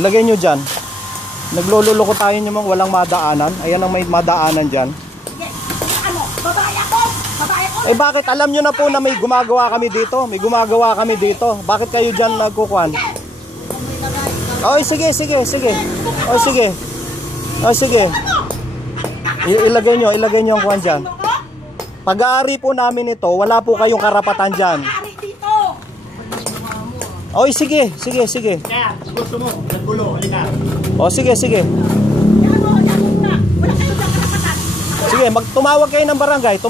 Ilagay nyo dyan. Naglululoko tayo nyo mga walang madaanan. Ayan ang may madaanan dyan. Ano? Babae ako! Babae ako! Eh bakit? Alam nyo na po na may gumagawa kami dito. May gumagawa kami dito. Bakit kayo dyan nagkukuhan? Oh, sige. Oh, sige. Oh, sige. Ilagay nyo ang kuhan dyan. Pag-aari po namin ito, wala po kayong karapatan dyan. Oh, sige. Kaya, gusto mo, naggulo, halika. Oh, sige. Sige, tumawag kayo ng barangay. Hindi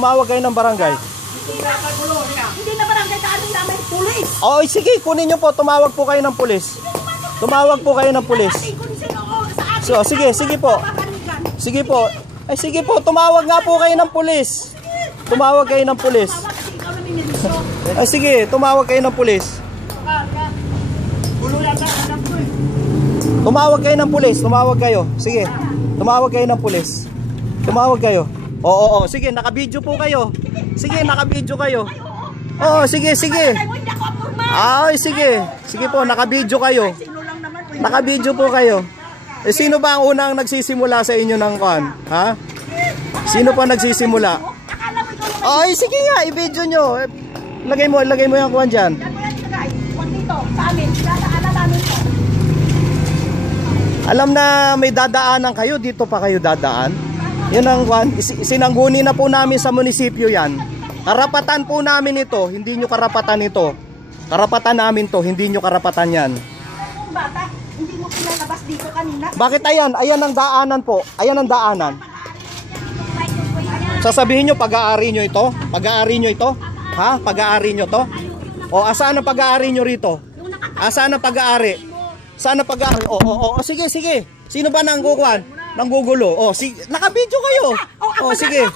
na barangay, daan namin pulis. Oh, sige, kunin nyo po. Tumawag po kayo ng pulis. So, sige po. Ay, sige po, tumawag nga po kayo ng pulis. Ay, sige, tumawag kayo ng pulis. Tumawag kayo. Sige. Tumawag kayo. Oo. Sige, naka-video po kayo. Oo, sige. Ay, sige. Sige po, naka-video kayo. Eh, sino ba ang unang nagsisimula sa inyo ng kuan? Ha? Sino pa nagsisimula? Ay, sige nga, i-video nyo. Lagay mo yung kuan dyan. Alam na may dadaanan kayo, dito pa kayo dadaan. Yun ang kuan, sinangguni na po namin sa munisipyo yan. Karapatan po namin ito, hindi nyo karapatan ito. Karapatan namin to, hindi nyo karapatan yan. Bata, hindi mo pinalabas dito kanina. Bakit ayan ang daanan po. Ayan ang daanan. Sasabihin nyo, pag-aari nyo ito? Ha? Pag-aari nyo to? O, asaan ang pag-aari nyo rito? Asaan ang pag-aari? Saan ang pag-aari? O, sige. Sino ba nanggukuhan? Nanggugulo? O, naka-video kayo. O, sige.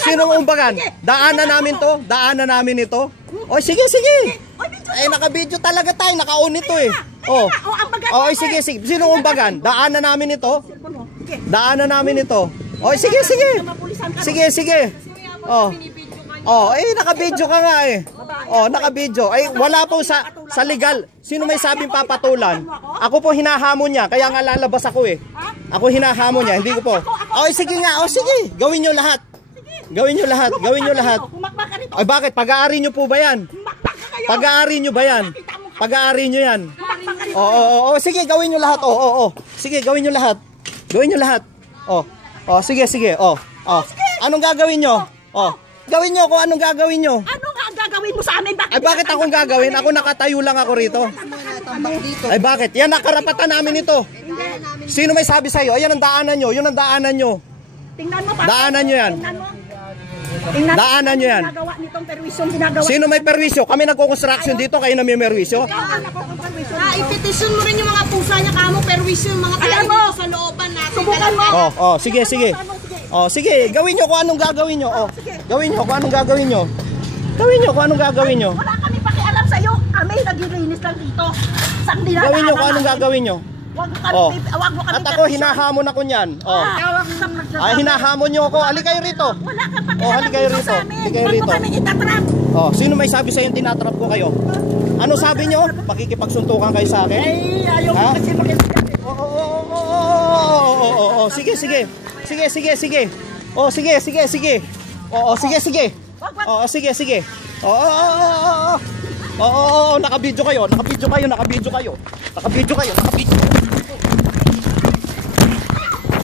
Sino ang umbagan? Daanan namin ito? O, sige. Ay, naka-video talaga tayo. Naka-on ito eh. O, sige. Sino ang umbagan? Daanan namin ito? O, sige. Naka-video ka nga eh. Naka-video. Ay, wala po sa legal. Sino may sabing papatulan? Ako po hinahamon niya, kaya nga lalabas ako eh. Ako hinahamon niya, hindi ko po. Sige nga. Sige. Gawin niyo lahat. Ay, bakit? Pag-aari niyo po ba yan? Pag-aari niyo yan. Oo. Sige, gawin niyo lahat. Sige, gawin niyo lahat. Sige. Anong gagawin niyo? Gawin niyo kung anong gagawin niyo. Ano nga ang gagawin mo sa amin? Ay, bakit akong gagawin? Ako nakatayo lang ako rito. Ay, bakit? Yan ang karapatan namin ito. Sino may sabi sa'yo? Ayan ang daanan nyo. Yun ang daanan nyo. Tingnan mo. Daanan nyo yan. Daanan nyo yan. Sino may perwisyo? Kami nagko-construction dito. Kayo na may perwisyo. Ipetisyon mo rin yung mga pusa niya kamo, perwisyo yung mga tayo sa looban natin. Subukan mo. Sige. Sige, gawin nyo kung anong gagawin nyo. Gawin nyo kung anong gagawin nyo. Wala kami pakialam sa'yo. Kami naglilinis lang dito. Gawin nyo kung anong gagawin nyo. Wag mo kami. At ako hinahamon ako niyan. Ay, hinahamon nyo ako. Halika kayo rito. Wala kang pakialam dito sa amin. Wag mo kami itatrap. Sino may sabi sa'yo yung tinatrap ko kayo? Ano sabi nyo? Makikipagsuntukan kayo sa akin? Ay, ayaw ko kasi makikita. Sige. Sige. Nakabidyo kayo.